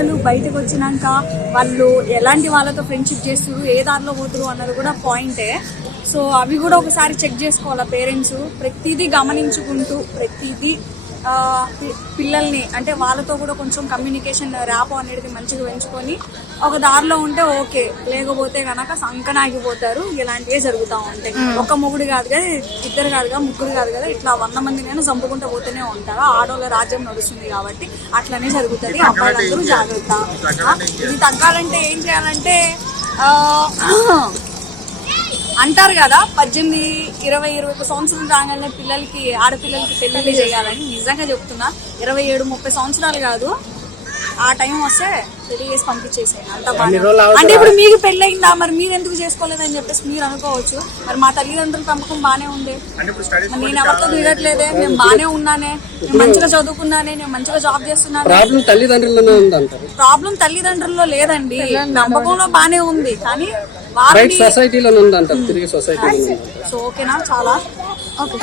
పిల్లలు బయటకు వచ్చినాక వాళ్ళు ఎలాంటి వాళ్ళతో ఫ్రెండ్షిప్ చేస్తారు, ఏ దారిలో పోతారు అన్నది కూడా పాయింటే. సో అవి కూడా ఒకసారి చెక్ చేసుకోవాలి పేరెంట్స్, ప్రతిదీ గమనించుకుంటూ ప్రతిదీ పిల్లల్ని అంటే వాళ్ళతో కూడా కొంచెం కమ్యూనికేషన్ ర్యాపో అనేది మంచిగా పెంచుకొని ఒక దారిలో ఉంటే ఓకే, లేకపోతే కనుక సంకనాగిపోతారు. ఇలాంటివే జరుగుతూ ఉంటాయి. ఒక మొగుడు కాదు కదా, ఇద్దరు కాదు కదా, ముగ్గురు కాదు కదా, ఇట్లా 100 మందినైనా చంపుకుంటూ పోతూనే ఉంటారు. ఆడోళ్ళ రాజ్యం నడుస్తుంది కాబట్టి అట్లనే జరుగుతుంది. అబ్బాయిలందరూ జాగ్రత్త. ఇది తగ్గాలంటే ఏం చేయాలంటే అంటారు కదా 18, 20, 21 సంవత్సరాలు రాగానే పిల్లలకి ఆడపిల్లలకి పెళ్లి చేయాలని. నిజంగా చెప్తున్నా 27, 30 సంవత్సరాలు కాదు, ఆ టైం వస్తే పెళ్లి చేసి పంపించేసేయండి. అంత బాగా. అంటే ఇప్పుడు మీకు పెళ్లి అయిందా, మరి మీరు ఎందుకు చేసుకోలేదని చెప్పేసి మీరు అనుకోవచ్చు. మరి మా తల్లిదండ్రుల పెంపకం బానే ఉంది, నేను ఎవరితో తిరగట్లేదే, నేను బానే ఉన్నానే, నేను మంచిగా చదువుకున్నానే, నేను మంచిగా జాబ్ చేస్తున్నాను. ప్రాబ్లం తల్లిదండ్రుల్లో లేదండి, పెంపకంలో బానే ఉంది. కానీ సొసైటీలో ఉందంటారు, తిరిగి సొసైటీ. సో ఓకేనా, చాలా ఓకే.